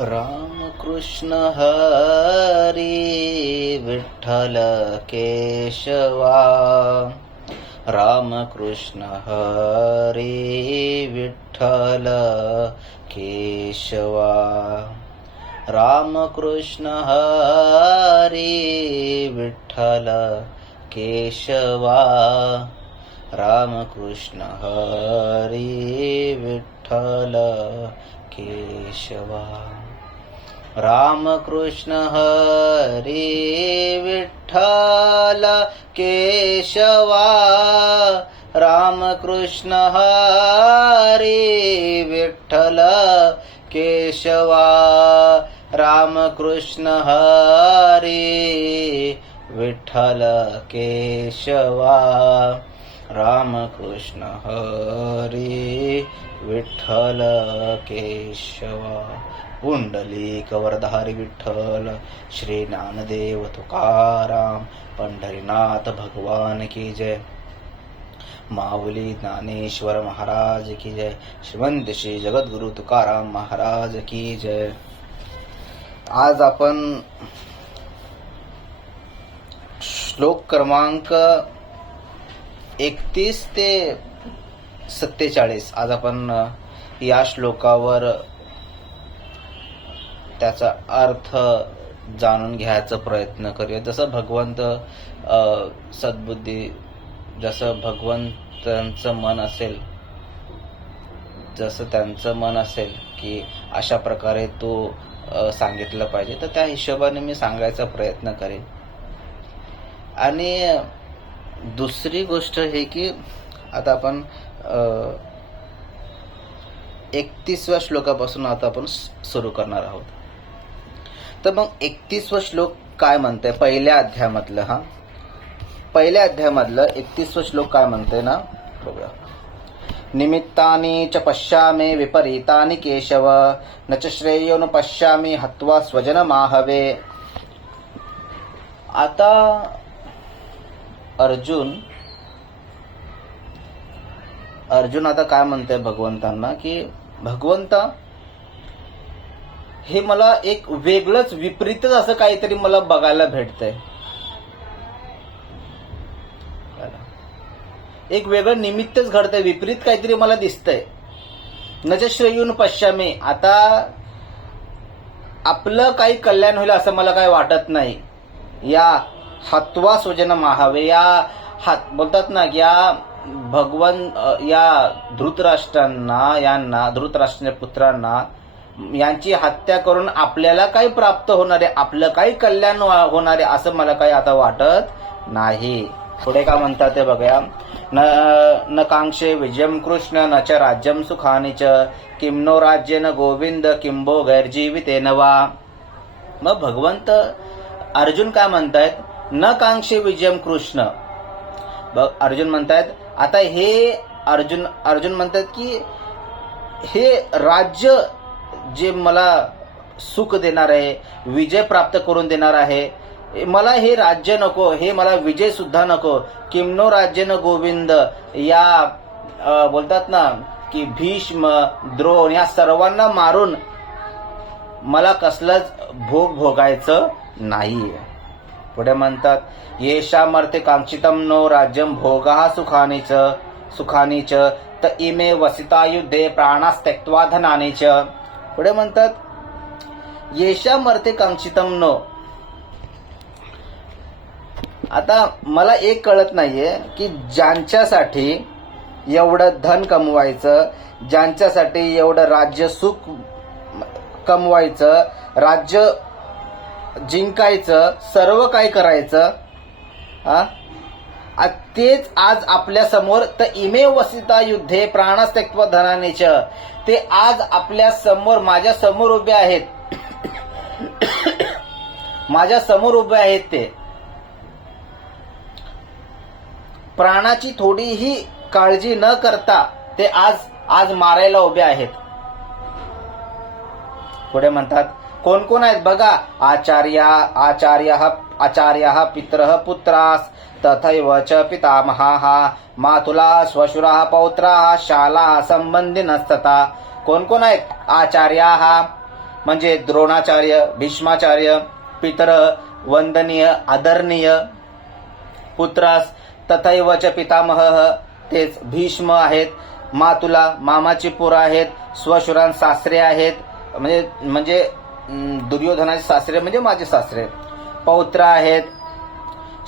राम कृष्ण हरी विठ्ठल केशवा, राम कृष्ण हरी विठ्ठल केशवा, राम कृष्ण हरी विठ्ठल केशवा, राम कृष्ण हरी विठ्ठल केशवा, राम कृष्ण हरी विठ्ठल केशवा, राम कृष्ण हरी विठ्ठल केशवा, राम कृष्ण हरी विठ्ठल केशवा, राम कृष्ण हरी विठ्ठल केशवा. पुंडलिक वरधारी विठ्ठल, श्री ज्ञानदेव तुकाराम, पंढरीनाथ भगवान की जय. माऊली ज्ञानेश्वर महाराज की जय. श्रीमंत श्री जगद्गुरु तुकाराम महाराज की जय. आज आपण श्लोक क्रमांक 31 ते 47 आज आपण या श्लोकावर त्याचा अर्थ जाणून घ्यायचा प्रयत्न करूया. जसं भगवंत सद्बुद्धी, जसं भगवंतांचं मन असेल, जसं त्यांचं मन असेल की अशा प्रकारे तो सांगितलं पाहिजे, तर त्या हिशोबाने मी सांगायचा प्रयत्न करेन. आणि दुसरी गोष्ट हे की आता आपण 31व्या श्लोकापासून आता आपण सुरू करणार आहोत. तर मग 31वा श्लोक काय म्हणतंय पहिल्या अध्यायामधलं, पहिल्या अध्यायामधलं 31वा श्लोक काय म्हणतंय ना, बघूया. निमित्तानि च पश्यामि विपरीतानि केशव, न च श्रेयोन पश्यामि हत्वा स्वजनमाहवे. आता अर्जुन आता काय म्हणतंय भगवंतांना की भगवंता, हे मला एक वेगळंच विपरीतच असं काहीतरी मला बघायला भेटतंय. एक वेगळं निमित्तच घडतंय, विपरीत काहीतरी मला दिसतंय. नच श्रेयून पश्यामी, आता आपलं काही कल्याण होईल असं मला काही वाटत नाही. या हत्वा स्वजन माहावे, या बोलतात ना, या या धृतराष्ट्राच्या पुत्रांना यांची हत्या करून आपल्याला काही प्राप्त होणार आहे, आपलं काही कल्याण होणार आहे असं मला काही आता वाटत नाही. पुढे काय म्हणतात ते बघा. न कांक्षे विजयम कृष्ण, न च राज्यम सुखानि च, किम नो राज्येन गोविंद, किंबो गैरजीवितेन वा. मग भगवंत अर्जुन काय म्हणतायत, न कांक्षे विजयम कृष्ण. अर्जुन म्हणतायत, आता हे अर्जुन म्हणतात की हे राज्य जे मला सुख देणार आहे, विजय प्राप्त करून देणार आहे, मला हे राज्य नको, हे मला विजय सुद्धा नको. किमनो राज्यन गोविंद, या बोलतात ना की भीष्म, द्रोण या सर्वांना मारून मला कसलंच भोग भोगायचं नाही. पुढे म्हणतात, येषामर्थे कांक्षितम नो राज्यम भोगाः सुखानि च, त इमे वसिता युद्धे प्राणास्त्यक्त्वा धनानि च. पुढे म्हणतात, येषामर्थे कांक्षितम नो. आता मला एक कळत नाहीये की ज्यांच्यासाठी एवढं धन कमवायचं, ज्यांच्यासाठी एवढं राज्य सुख कमवायचं, राज्य जिंकायचं, सर्व काय करायचं, तेच आज आपल्या समोर, तर इमे वसिता युद्धे प्राणस्त्यक्त्वा धनानि च, ते आज आपल्या समोर, माझ्या समोर उभे आहेत, माझ्या समोर उभे आहेत. ते प्राणाची थोडीही काळजी न करता ते आज मारायला उभे आहेत. पुढे म्हणतात, कोण कोण आहेत बघा. आचार्य पितरः पुत्रास, तथैव च पितामहाः, मातुला श्वशुराः पौत्राः, शाला संबंधिनस्तथा. कोण कोण आहेत. आचार्याः, म्हणजे द्रोणाचार्य, भीष्माचार्य, पितर, वंदनीय, आदरणीय, पुत्रास तथैव च पितामह, तेच भीष्म आहेत, मातुला, मामाची पोरं आहेत, स्वशुरान सासरे आहेत, म्हणजे दुर्योधनाचे सासरे म्हणजे माझे सासरे, पौत्र आहेत,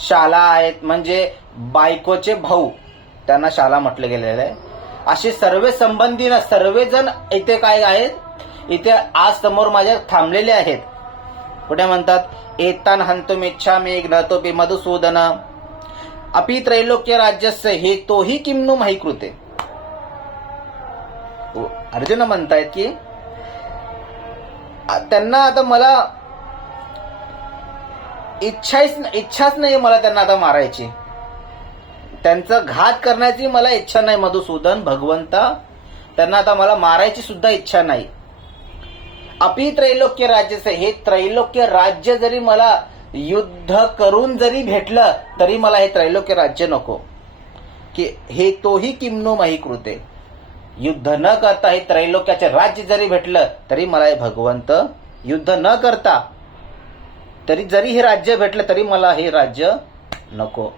शाला आहेत म्हणजे बायकोचे भाऊ, त्यांना शाला म्हटलं गेलेलं आहे. असे सर्व संबंधी ना सर्वजण इथे काय आहेत, इथे आज समोर माझ्या थांबलेले आहेत. पुढे म्हणतात एतान हंतुम इच्छामि ज्ञातोपि मधुसूदन अपि त्रैलोक्य राज्यस्य हेतोहि किम्नु मही कृते. अर्जुन म्हणतायत की त्यांना आता मला इच्छाच नाही मला त्यांना आता मारायची, त्यांचा घात करण्याची मला इच्छा नाही. मधुसूदन भगवंता, त्यांना आता मला मारायची सुद्धा इच्छा नाही. अपि त्रैलोक्य राज्याचे, हे त्रैलोक्य राज्य जरी मला युद्ध करून जरी भेटलं तरी मला हे त्रैलोक्य राज्य नको. की हे तोही किम्नो मही कृते, युद्ध न करता हे त्रैलोक्याचे राज्य जरी भेटलं तरी मला हे भगवंत युद्ध न करता तरी जरी हे राज्य भेटलं तरी मला हे राज्य नको.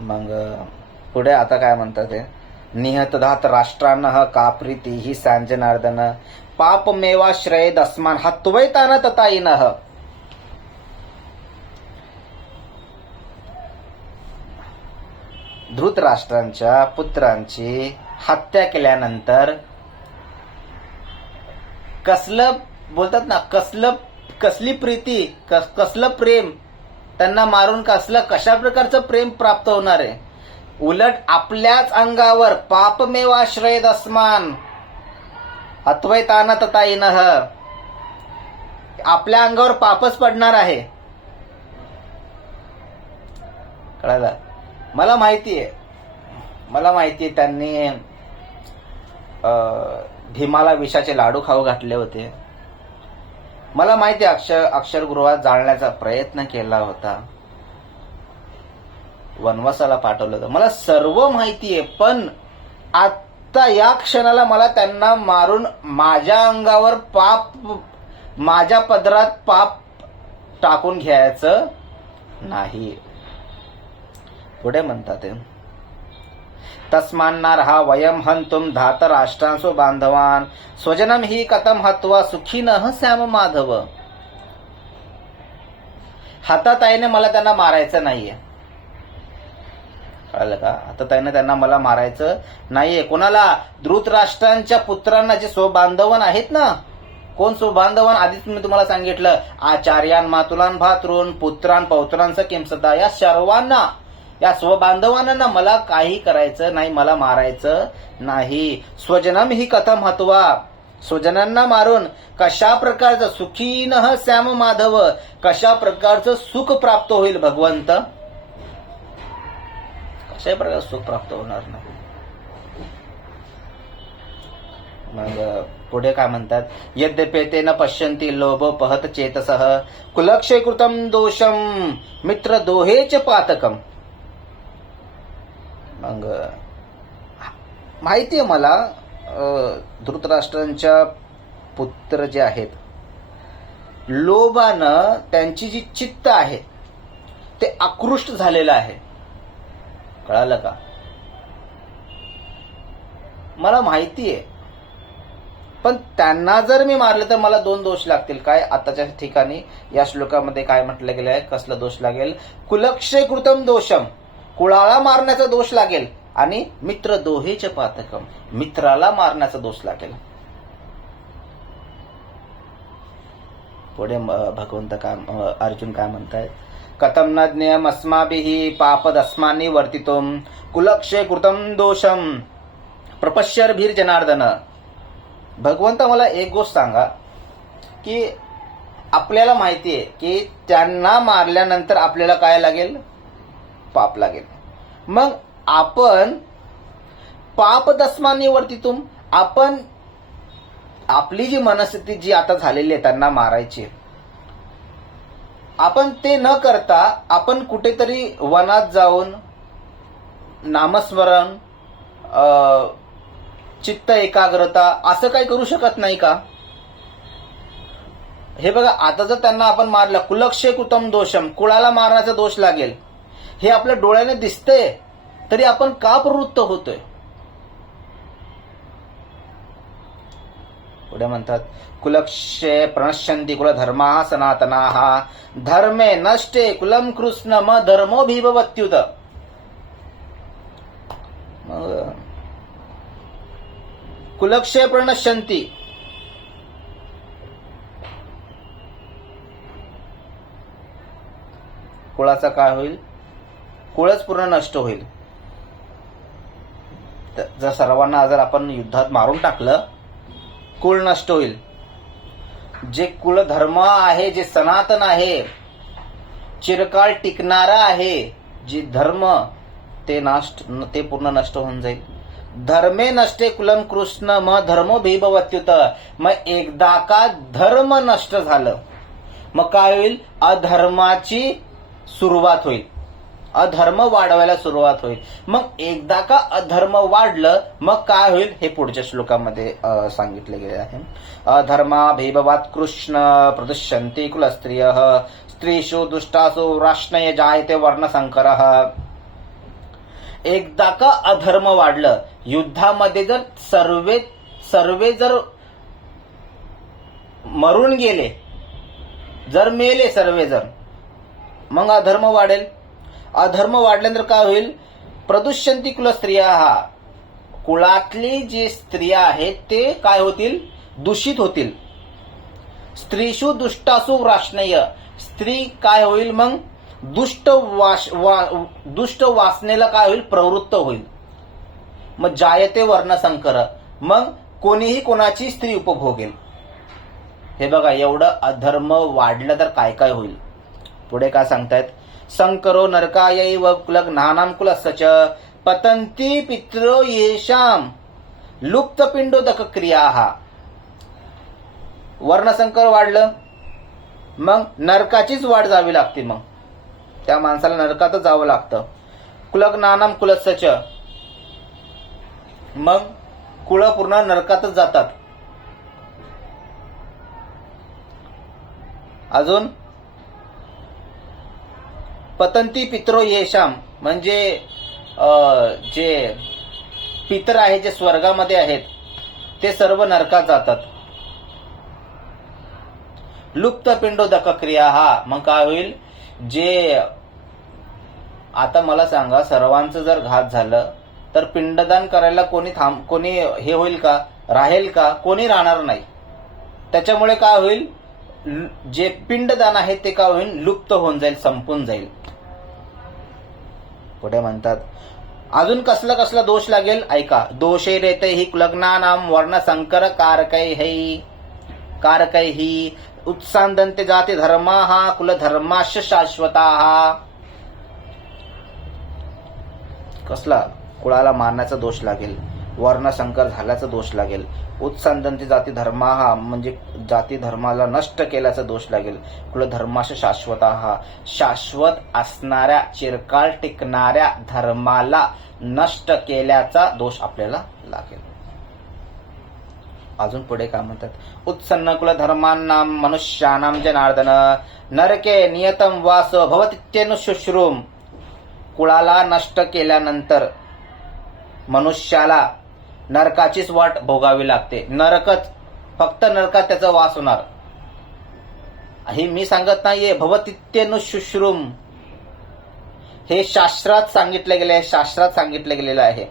मग पुढे आता काय म्हणतात ते, निहतधात राष्ट्रांना का प्रीती ही सांजनार्दन पापमेवाश्रयेद अस्मान हत्वैतान तताईनः. धृतराष्ट्रांच्या पुत्रांची हत्या केल्यानंतर कसलं बोलतात ना, कसली प्रीती, कसलं प्रेम, त्यांना मारून कशा प्रकारचं प्रेम प्राप्त होणार आहे. उलट आपल्याच अंगावर पापमेवाश्रयेद अस्मान अत्वैतान तताईनः, आपल्या अंगावर पापच पडणार आहे. कळलं? मला माहितीये त्यांनी भीमाला विषाचे लाडू खाऊ घातले होते. मला माहिती अक्षरगृहात जाळण्याचा प्रयत्न केला होता, वनवासाला पाठवलं होतं, मला सर्व माहितीये. पण आता या क्षणाला मला त्यांना मारून माझ्या अंगावर पाप, माझ्या पदरात पाप टाकून घ्यायचं नाही. पुढे म्हणतात तस्मान्नार्हा वयम हंतुम धात राष्ट्रांसो बांधवान स्वजनम ही कथम हत्वा सुखीनः श्याम माधव. हाताताईने मला त्यांना मारायचं नाहीये. कळलं का? हाताताईने त्यांना मला मारायचं नाहीये. कोणाला? धृतराष्ट्रांच्या पुत्रांना, जे स्वबांधवन आहेत ना. कोण स्वबांधवन? आधीच मी तुम्हाला सांगितलं, आचार्यान मातुलान भातृन पुत्रान पौत्रांचं किंसदा, या सर्वांना, या स्वबांधवांना मला काही करायचं नाही, मला मारायचं नाही. स्वजनम ही कथम हत्वा, स्वजनांना मारून कशा प्रकारचं सुखीनः श्याम माधव, कशा प्रकारचं सुख प्राप्त होईल भगवंत, कशा प्रकारचं सुख प्राप्त होणार नाही. मग पुढे काय म्हणतात, यद्यपेतेन पश्यन्ति लोभोपहत चेतसः कुलक्षय कृतम दोषम मित्र दोहेच पातकम. मग माहितीये मला, धृतराष्ट्रांच्या पुत्र जे आहेत, लोभानं त्यांची जी चित्त आहे ते आकृष्ट झालेलं आहे. कळालं का? मला माहितीये, पण त्यांना जर मी मारलं तर मला 2 दोष लागतील. काय? आताच्या ठिकाणी या श्लोकामध्ये काय म्हटलं गेलं आहे? कसला दोष लागेल? कुलक्षय कृतम दोषम, कुळाला मारण्याचा दोष लागेल, आणि मित्र दोहेच पातकम, मित्राला मारण्याचा दोष लागेल. पुढे भगवंत काय, अर्जुन काय म्हणतायत, कथम न ज्ञेयम अस्माभिः पापदस्मानि वर्तितुम कुलक्षय कृतम दोषम प्रपश्यर्भिर जनार्दन. भगवंत मला एक गोष्ट सांगा, की आपल्याला माहितीये की त्यांना मारल्यानंतर आपल्याला काय लागेल? पाप लागेल. मग आपण पापदस्मानि वर्तितुम, आपण आपली जी मनस्थिती जी आता झालेली आहे त्यांना मारायची, आपण ते न करता आपण कुठेतरी वनात जाऊन नामस्मरण, चित्त एकाग्रता असं काही करू शकत नाही का? हे बघा, आता जर त्यांना आपण मारलं, कुलक्षे कुतम दोषम, कुळाला मारण्याचा दोष लागेल, हे आपल्या डोळ्याने दिसतंय, तरी आपण का प्रवृत्त होतोय? पुढे म्हणतात, कुलक्षे प्रणश्यन्ति कुलधर्माः सनातनाः धर्मे नष्टे कुलम कृष्ण म धर्मो भीभवत्युत. कुलक्षे प्रणश्यन्ति, कुळाचा काय होईल? कुळच पूर्ण नष्ट होईल. जर सर्वांना जर आपण युद्धात मारून टाकलं, कुळ नष्ट होईल. जे कुलधर्म आहे, जे सनातन आहे, चिरकाळ टिकणारा आहे, जे धर्म, ते पूर्ण नष्ट होऊन जाईल. धर्मे नष्टे कुलम कृष्ण म धर्मो भीभवत्युत. मग एकदा का धर्म नष्ट झालं, मग काय होईल? अधर्माची सुरुवात होईल, अधर्म वाढवायला सुरुवात होईल. मग एकदा का अधर्म वाढलं, मग काय होईल हे पुढच्या श्लोकामध्ये सांगितले गेले आहे. अधर्मा भीभवात् कृष्ण प्रदुष्यन्ति कुलस्त्रियः स्त्रीषु दुष्टासु राष्ट्रय जायते वर्णसंकरः. एकदा का अधर्म वाढलं, युद्धामध्ये जर सर्वे जर मरून गेले, जर मेले सर्वे जर, मग अधर्म वाढेल. अधर्म वाढल्यानंतर काय होईल? प्रदुष्यन्ति कुलस्त्रिया, कुळातली जी स्त्रिया आहेत ते काय होतील? दूषित होतील. स्त्रीषु दुष्टासु राष्ट्रय, स्त्री काय होईल? मग दुष्ट वासनेला काय होईल? प्रवृत्त होईल. मग जायते वर्णसंकर, मग कोणीही कोणाची स्त्री उपभोगेल. हे बघा, एवढं अधर्म वाढलं तर काय काय होईल? पुढे काय सांगतायत? संकरो नरकायैव कुलघ्नानां कुलस्य च पतन्ति पितरो येषां लुप्तपिंडोदक क्रियाः. वर्णसंकर वाढलं, मग नरकाचीच वाट जावी लागते. मग त्या माणसाला नरकातच जावं लागतं. कुलघ्नानां कुलस्य च, मग कुळ पूर्ण नरकातच जातात. अजून पतंती पितरो येशाम, म्हणजे जे पितर आहे, जे स्वर्गामध्ये आहेत, ते सर्व नरकात जातात. लुप्त पिंडोदक क्रिया, हा मग काय होईल? जे आता मला सांगा, सर्वांचं जर घात झालं तर पिंडदान करायला कोणी हे होईल का? राहील का? कोणी राहणार नाही. त्याच्यामुळे काय होईल? जे पिंडदान आहे ते काय होईल? लुप्त होऊन जाईल, संपून जाईल. पुढे म्हणतात, अजून कसला दोष लागेल? ऐका. दोषे रेते हि कुलघ्नानां वर्णसंकर कारकैहि उत्सांदन्ते जाती धर्माः कुलधर्माश्च शाश्वताः. कसला? कुळाला मारण्याचा दोष लागेल, वर्णसंकर झाल्याचा दोष लागेल, उत्सांदन्ते जाती धर्माः म्हणजे जाती धर्माला नष्ट केल्याचा दोष लागेल, कुलधर्माश्च शाश्वताः शाश्वत असणाऱ्या, चिरकाळ टिकणाऱ्या धर्माला नष्ट केल्याचा दोष आपल्याला लागेल. अजून पुढे काय म्हणतात? उत्सन्न कुलधर्मांनां मनुष्यानां जनार्दन नरके नियतम वास भवतीत्यनुशुश्रूम. कुळाला नष्ट केल्यानंतर मनुष्याला नरकाचीच वाट भोगावी लागते. नरकच, फक्त नरकात त्याचा वास होणार. हे मी सांगत नाहीये, भवतीत्यनुशुश्रूम हे शास्त्रात सांगितले गेले आहे. शास्त्रात सांगितले गेलेलं आहे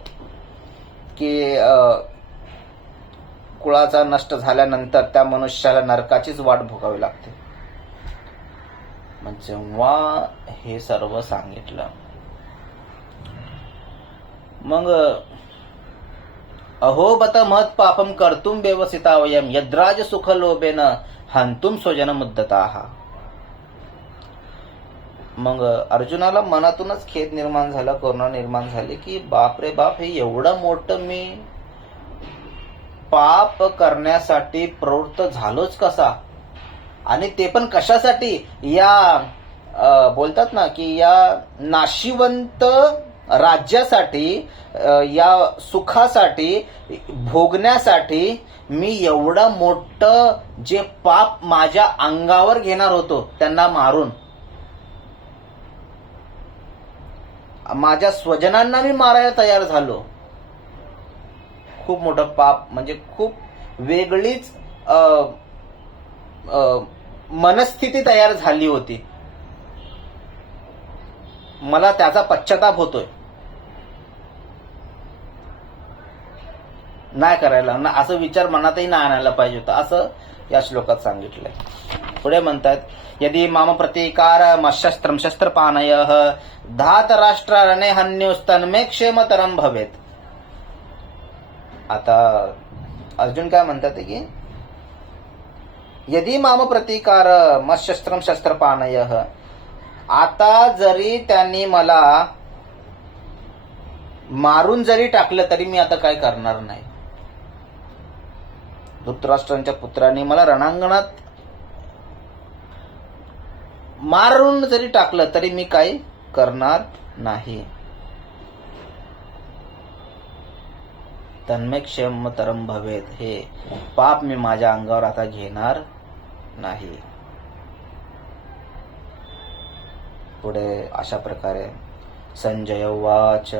की कुळाचा नष्ट झाल्यानंतर त्या मनुष्याला नरकाचीच वाट भोगावी लागते. म्हणजे जेव्हा हे सर्व सांगितलं, मग अहो बत महत् पापम कर्तुम व्यवसिता वयम यद्राज सुख लोभेन हंतुम स्वजन मुद्दताः. मग अर्जुनाला मनातूनच खेद निर्माण झाला, करुणा निर्माण झाली की बाप रे बाप, हे एवढं मोठं मी पाप करण्यासाठी प्रवृत्त झालोच कसा? आणि ते पण कशासाठी? या बोलतात ना की या नाशिवंत राज्यासाठी, या सुखासाठी, भोगण्यासाठी मी एवढं मोठं जे पाप माझ्या अंगावर घेणार होतो, त्यांना मारून माझ्या स्वजनांना मी मारायला तयार झालो. खूप मोठं पाप, म्हणजे खूप वेगळीच मनस्थिती तयार झाली होती. मला त्याचा पश्चाताप होतोय. नाही करायला ना, असं विचार मनातही नाही आणायला पाहिजे होता, असं या श्लोकात सांगितलंय. पुढे म्हणतात, यदि माम प्रतिकार शस्त्रम शस्त्रपाणयः धात राष्ट्रारणे हन्योस्तन्मे क्षेमतरम भवेत. आता अर्जुन काय म्हणतात की यदि माम प्रतिकार शस्त्रम शस्त्रपाणयः, आता जरी त्यांनी मला मारून जरी टाकलं तरी मी आता काय करणार नाही. धृतराष्ट्रांच्या पुत्रांनी मला रणांगणात मारून जरी टाकलं तरी मी काही करणार नाही. तन्मे क्षेमतरम भवेत, हे पाप मी माझ्या अंगावर आता घेणार नाही. पुढे अशा प्रकारे संजय उवाच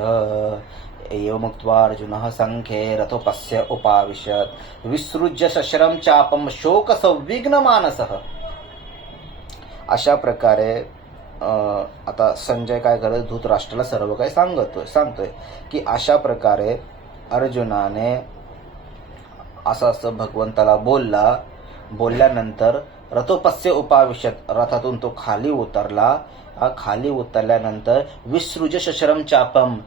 एवमुक्त्वा अर्जुनः संख्ये रथोपस्य उपाविशत् विसृज्य शस्त्रं चापं शोक संविघ्न मानसः. अशा प्रकारे आता संजय काय करत, धृतराष्ट्राला सर्व काही सांगतोय की अशा प्रकारे अर्जुनाने असं भगवंताला बोलल्यानंतर रथोपस्य उपाविशत, रथातून तो खाली उतरला. खाली उतरल्यानंतर विसृज शस्त्रं चापम,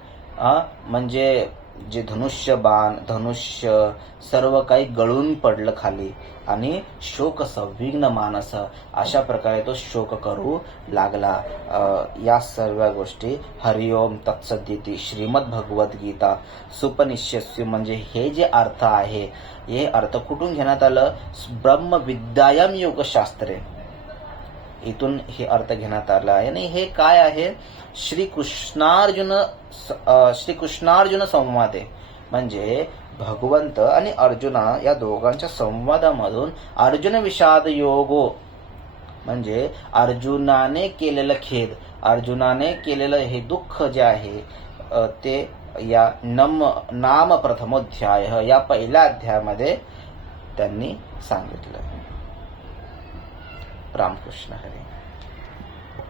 म्हणजे जे धनुष्य सर्व काही गळून पडलं खाली. आणि शोक संविघ्न मानस, अशा प्रकारे तो शोक करू लागला. या सर्व गोष्टी हरिओम तत्सदिती श्रीमद भगवद्गीता सुपनिषत्सु, म्हणजे हे जे अर्थ आहे, हे अर्थ कुठून घेण्यात आलं, ब्रह्मविद्यायाम योगशास्त्रे, इथून हे अर्थ घेण्यात आला आहे. आणि हे काय आहे, श्रीकृष्णार्जुन संवादे, म्हणजे भगवंत आणि अर्जुना या दोघांच्या संवादामधून अर्जुन विषाद योगो, म्हणजे अर्जुनाने केलेलं खेद, अर्जुनाने केलेलं हे दुःख जे आहे ते या नाम प्रथमोध्याय या पहिल्या अध्यायामध्ये त्यांनी सांगितलं. रामकृष्ण हरी.